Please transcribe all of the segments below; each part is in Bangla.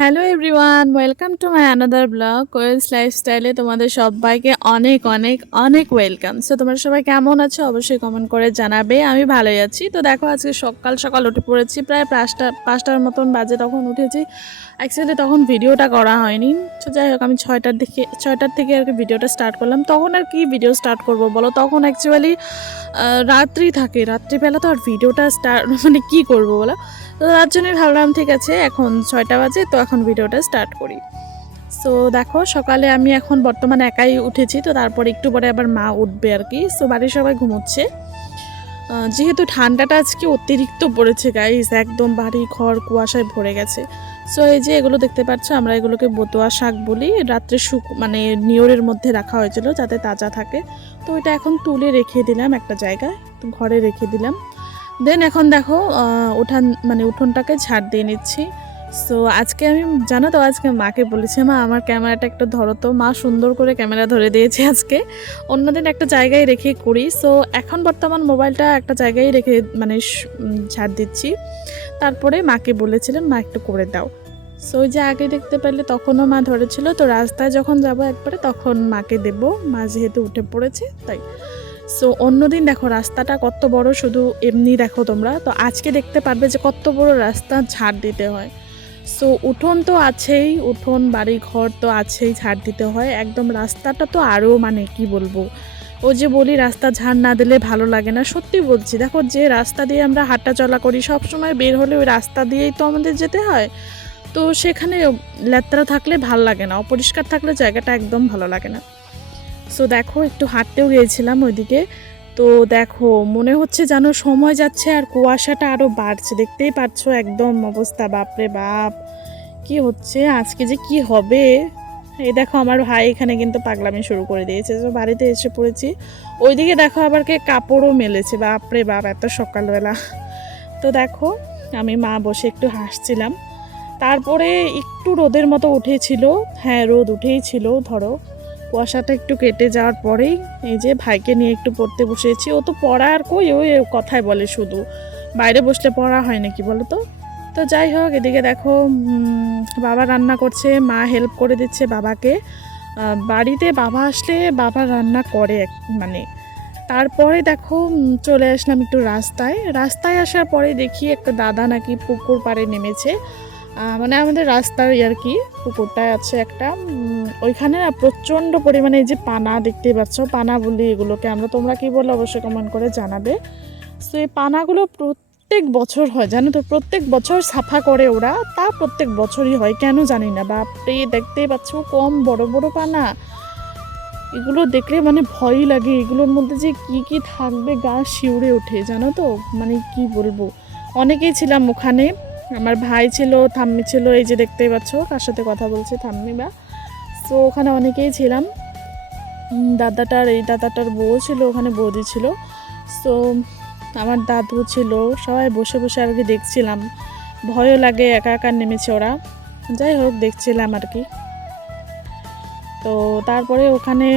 Hello everyone, welcome to my another blog Koyel's লাইফস্টাইলে তোমাদের সবাইকে অনেক অনেক অনেক ওয়েলকাম। সো তোমরা সবাই কেমন আছো অবশ্যই কমেন্ট করে জানাবে। আমি ভালোই আছি। তো দেখো আজকে সকাল সকাল উঠে পড়েছি, প্রায় পাঁচটার মতন বাজে তখন উঠেছি। অ্যাকচুয়ালি তখন ভিডিওটা করা হয়নি। তো যাই হোক, আমি ছয়টার থেকে আর কি ভিডিওটা স্টার্ট করলাম। তখন আর কি ভিডিও স্টার্ট করব বলো, তখন অ্যাকচুয়ালি রাত্রি থাকে, রাত্রিবেলা তো আর ভিডিওটা স্টার্ট মানে কি করব বলো। তো তার জন্যই ভাবলাম ঠিক আছে, এখন 6টা বাজে, তো এখন ভিডিওটা স্টার্ট করি। সো দেখো, সকালে আমি এখন বর্তমানে একাই উঠেছি, তো তারপরে একটু পরে আবার মা উঠবে আর কি। সো বাড়ির সবাই ঘুমোচ্ছে। যেহেতু ঠান্ডাটা আজকে অতিরিক্ত পড়েছে গাইস, একদম বাড়ি ঘর কুয়াশায় ভরে গেছে। সো এই যে এগুলো দেখতে পাচ্ছ, আমরা এগুলোকে বতোয়া শাক বলি। রাত্রে মানে নিয়রের মধ্যে রাখা হয়েছিল যাতে তাজা থাকে। তো এটা এখন তুলে রেখে দিলাম একটা জায়গায়, ঘরে রেখে দিলাম। দেন এখন দেখো উঠোনটাকে ঝাড় দিয়ে নিচ্ছি। সো আজকে আমি জানো তো, আজকে মাকে বলেছি মা আমার ক্যামেরাটা একটু ধরো, তো মা সুন্দর করে ক্যামেরা ধরে দিয়েছে আজকে। অন্যদিন একটা জায়গায় রেখে করি। সো এখন বর্তমান মোবাইলটা একটা জায়গায় রেখে ঝাড় দিচ্ছি। তারপরে মাকে বলেছিলাম মা একটু করে দাও। সো ওই যে আগে দেখতে পেলে তখনও মা ধরেছিল, তো রাস্তায় যখন যাব একবারে তখন মাকে দেব, মা যেহেতু উঠে পড়েছে তাই। সো অন্যদিন দেখো রাস্তাটা কত বড়, শুধু এমনি দেখো তোমরা, তো আজকে দেখতে পারবে যে কত বড় রাস্তা ঝাড় দিতে হয়। সো উঠোন তো আছেই, উঠোন বাড়ি ঘর তো আছেই, ঝাড় দিতে হয় একদম। রাস্তাটা তো আরও মানে কি বলবো, ও যে বলি রাস্তা ঝাড় না দিলে ভালো লাগে না, সত্যি বলছি। দেখো যে রাস্তা দিয়ে আমরা হাঁটা চলা করি, সব সময় বের হলে ওই রাস্তা দিয়েই তো আমাদের যেতে হয়। তো সেখানে লেত্রা থাকলে ভাল লাগে না, অপরিষ্কার থাকলে জায়গাটা একদম ভালো লাগে না। সো দেখো একটু হাঁটতেও গিয়েছিলাম ওইদিকে। তো দেখো মনে হচ্ছে যেন সময় যাচ্ছে আর কুয়াশাটা আরও বাড়ছে, দেখতেই পাচ্ছ একদম অবস্থা, বাপরে বাপ কি হচ্ছে আজকে যে কি হবে। এই দেখো আমার ভাই এখানে কিন্তু পাগলামি শুরু করে দিয়েছে। তো বাড়িতে এসে পড়েছি, ওইদিকে দেখো আবার কে কাপড়ও মেলেছে, বাপরে বাপ এত সকালবেলা। তো দেখো আমি মা বসে একটু হাসছিলাম। তারপরে একটু রোদের মতো উঠেছিল, হ্যাঁ রোদ উঠেই ছিল ধরো। কুয়াশাটা একটু কেটে যাওয়ার পরেই এই যে ভাইকে নিয়ে একটু পড়তে বসেছি। ও তো পড়া আর কই, ওই কথাই বলে শুধু, বাইরে বসলে পড়া হয় নাকি বলো তো। তো যাই হোক, এদিকে দেখো বাবা রান্না করছে, মা হেল্প করে দিচ্ছে বাবাকে। বাড়িতে বাবা আসলে বাবা রান্না করে মানে। তারপরে দেখো চলে আসলাম একটু রাস্তায়। রাস্তায় আসার পরে দেখি একটা দাদা নাকি পুকুর পাড়ে নেমেছে। মানে আমাদের রাস্তার আর কি পুকুরটায় আছে একটা, ওইখানে না প্রচণ্ড পরিমাণে এই যে পানা দেখতে পাচ্ছ, পানা বলি এগুলোকে আমরা, তোমরা কি বলো অবশ্যই কমেন্ট করে জানাবে। সো এই পানাগুলো প্রত্যেক বছর হয় জানো তো, প্রত্যেক বছর সাফা করে ওরা, তা প্রত্যেক বছরই হয় কেন জানি না। বাপরে দেখতেই পাচ্ছ কম বড় বড় পানা, এগুলো দেখলে মানে ভয়ই লাগে, এগুলোর মধ্যে যে কি কি থাকবে গা শিউরে ওঠে জানো তো, মানে কি বলবো। অনেকেই ছিলাম ওখানে, আমার ভাই ছিল, ঠাম্মি ছিল, এই যে দেখতেই পাচ্ছ কার সাথে কথা বলছে ঠাম্মি বা। তো ওখানে অনেকেই ছিলাম, এই দাদাটার বউ ছিল ওখানে, বৌদি ছিল। সো আমার দাদু ছিল, সবাই বসে বসে আর কি দেখছিলাম। ভয়ও লাগে, একা একা নেমেছে ওরা, যাই হোক দেখছিলাম আর কি। তো তারপরে ওখানে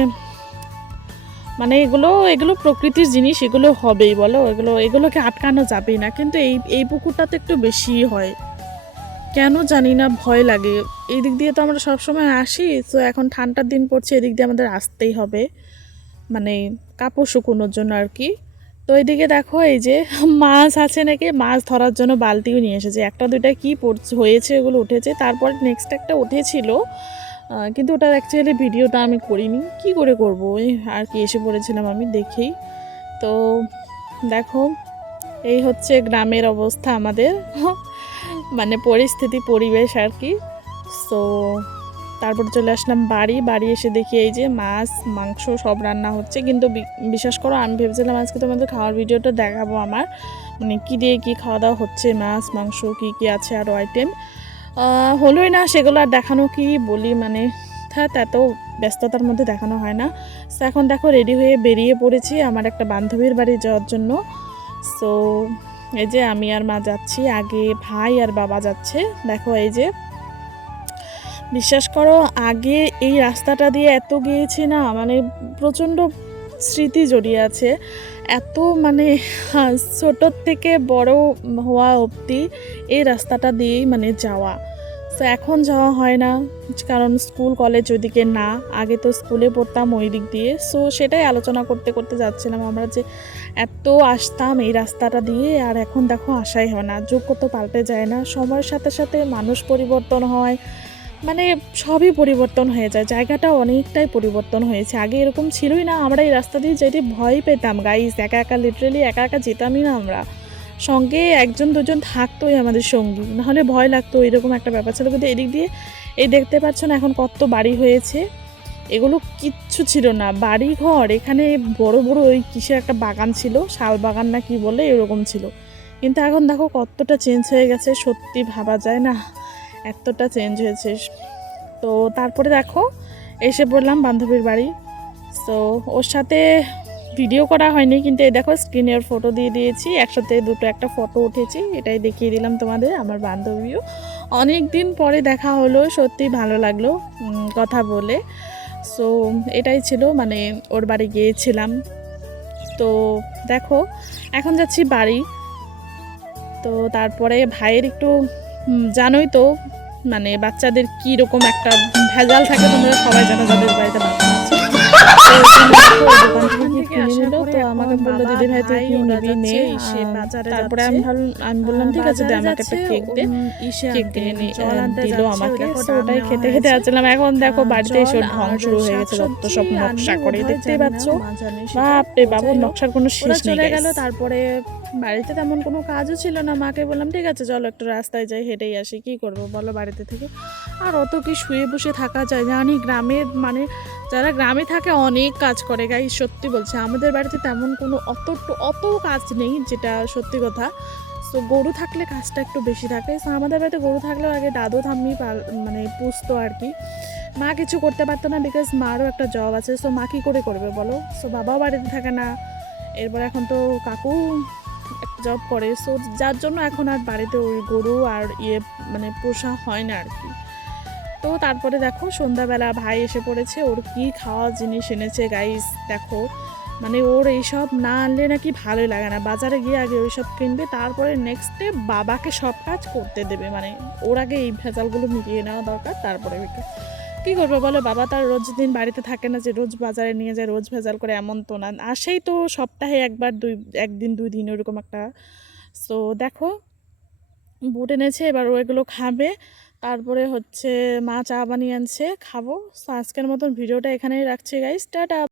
মানে এগুলো এগুলো প্রকৃতির জিনিস, এগুলো হবেই বলো, এগুলোকে আটকানো যাবেই না। কিন্তু এই পুকুরটাতে একটু বেশি হয় কেন জানি না, ভয় লাগে। এই দিক দিয়ে তো আমরা সবসময় আসি, তো এখন ঠান্ডার দিন পড়ছে, এদিক দিয়ে আমাদের আসতেই হবে, মানে কাপড় শুকোনোর জন্য আর কি। তো এইদিকে দেখো এই যে মাছ আছে নাকি, মাছ ধরার জন্য বালতিও নিয়ে এসেছে। একটা দুইটা কি হয়েছে ওগুলো উঠেছে, তারপর নেক্সট একটা উঠেছিল, কিন্তু ওটার অ্যাকচুয়ালি ভিডিওটা আমি করিনি, কি করে করবো, ওই আর কি এসে পড়েছিলাম আমি দেখেই। তো দেখো এই হচ্ছে গ্রামের অবস্থা আমাদের মানে পরিস্থিতি পরিবেশ আর কি। সো তারপর চলে আসলাম বাড়ি এসে দেখি এই যে মাছ মাংস সব রান্না হচ্ছে। কিন্তু বিশ্বাস করো আমি ভেবেছিলাম আজকে তোমাদের খাওয়ার ভিডিওটা দেখাবো, আমার মানে কী দিয়ে কী খাওয়া দাওয়া হচ্ছে, মাছ মাংস কী কী আছে আরও আইটেম, হলোই না সেগুলো আর দেখানো, কি বলি মানে এত ব্যস্ততার মধ্যে দেখানো হয় না। সো এখন দেখো রেডি হয়ে বেরিয়ে পড়েছি আমার একটা বান্ধবীর বাড়ি যাওয়ার জন্য। সো এই যে আমি আর মা যাচ্ছি, আগে ভাই আর বাবা যাচ্ছে। দেখো এই যে বিশ্বাস করো আগে এই রাস্তাটা দিয়ে এত গিয়েছি না, মানে প্রচণ্ড স্মৃতি জড়িয়ে আছে। এত মানে ছোটোর থেকে বড় হওয়া অবধি এই রাস্তাটা দিয়েই মানে যাওয়া। তো এখন যাওয়া হয় না, কারণ স্কুল কলেজ ওইদিকে না, আগে তো স্কুলে পড়তাম ওই দিক দিয়ে। সো সেটাই আলোচনা করতে করতে যাচ্ছিলাম আমরা, যে এত আসতাম এই রাস্তাটা দিয়ে, আর এখন দেখো আসাই হয় না। যোগ্য তো পাল্টে যায় না, সময়ের সাথে সাথে মানুষ পরিবর্তন হয়, মানে সবই পরিবর্তন হয়ে যায়, জায়গাটা অনেকটাই পরিবর্তন হয়েছে। আগে এরকম ছিলই না, আমরা এই রাস্তা দিয়ে যেতে ভয় পেতাম গাইস, একা একা লিটারেলি একা একা যেতামই না আমরা, সঙ্গে একজন দুজন থাকতোই আমাদের সঙ্গী, নাহলে ভয় লাগতো, এরকম একটা ব্যাপার ছিল। কিন্তু এদিক দিয়ে এই দেখতে পাচ্ছ না এখন কত বাড়ি হয়েছে, এগুলো কিচ্ছু ছিল না বাড়ি ঘর, এখানে বড় বড় ওই কিসের একটা বাগান ছিল, শাল বাগান না কি বলে এরকম ছিল। কিন্তু এখন দেখো কতটা চেঞ্জ হয়ে গেছে, সত্যি ভাবা যায় না এতটা চেঞ্জ হয়েছে। তো তারপরে দেখো এসে পড়লাম বান্ধবীর বাড়ি। সো ওর সাথে ভিডিও করা হয়নি, কিন্তু এই দেখো স্ক্রিনের ফটো দিয়ে দিয়েছি, একসাথে দুটো একটা ফটো উঠেছি, এটাই দেখিয়ে দিলাম তোমাদের। আমার বান্ধবীও অনেক দিন পরে দেখা হলো, সত্যি ভালো লাগলো কথা বলে। সো এটাই ছিল, মানে ওর বাড়ি গিয়েছিলাম। তো দেখো এখন যাচ্ছি বাড়ি। তো তারপরে ভাইয়ের একটু জানোই তো, মানে বাচ্চাদের কী রকম একটা ভেজাল থাকে, তোমরা সবাই জানো যাদের বাড়িতে বাচ্চা আছে। দোকান থেকে কিনে নিল, তো আমাকে বললো দিদি ভাই তুই কি নিবি নে। তারপরে আমি বললাম ঠিক আছে দে আমাকে একটা কেক দে, কেক কিনে দিল আমাকে। তো ওটাই খেতে খেতে আসছিলাম। এখন দেখো বাড়িতে এসে ঢং শুরু হয়ে গেছে, যত সব নকশা করে দেখতেই পাচ্ছ, বাপরে বাবুর নকশার কোনো শেষ নেই। চলে গেল, তারপরে বাড়িতে তেমন কোনো কাজও ছিল না, মাকে বললাম ঠিক আছে চলো একটু রাস্তায় যাই, হেঁটেই আসি, কি করবো বলো বাড়িতে থেকে, আর অত কি শুয়ে বসে থাকা যায়। জানি গ্রামের, মানে যারা গ্রামে থাকে অনেক কাজ করে গাই, সত্যি বলছে। আমাদের বাড়িতে তেমন কোনো অত কাজ নেই, যেটা সত্যি কথা। সো গরু থাকলে কাজটা একটু বেশি থাকে। সো আমাদের বাড়িতে গরু থাকলেও আগে দাদু ঠাম্মি মানে পুষতো আর কি, মা কিছু করতে পারতো না, বিকজ মারও একটা জব আছে। সো মা কী করে করবে বলো, সো বাবাও বাড়িতে থাকে না, এরপর এখন তো কাকু জব করে। সো যার জন্য এখন আর বাড়িতে ওই গরু আর মানে পোষা হয় না আর কি। তো তারপরে দেখো সন্ধ্যাবেলা ভাই এসে পড়েছে, ওর কি খাওয়া জিনিস এনেছে গাইস দেখো, মানে ওর এইসব না আনলে নাকি ভালোই লাগে না, বাজারে গিয়ে আগে ওইসব কিনবে, তারপরে নেক্সট ডে বাবাকে সব কাজ করতে দেবে, মানে ওর আগে এই ভেজালগুলো মিটিয়ে নেওয়া দরকার, তারপরে কী করবে বলো, বাবা তার রোজ দিন বাড়িতে থাকে না যে রোজ বাজারে নিয়ে যায়, রোজ ভেজাল করে, এমন তো না, আসেই তো সপ্তাহে একবার একদিন 2 দিন ওরকম একটা। সো দেখো বুট এনেছে, এবার ও এগুলো খাবে, তারপরে হচ্ছে মা চা বানিয়ে আনছে, খাবো। সো আজকের মতন ভিডিওটা এখানেই রাখছি গাইস, টাটা।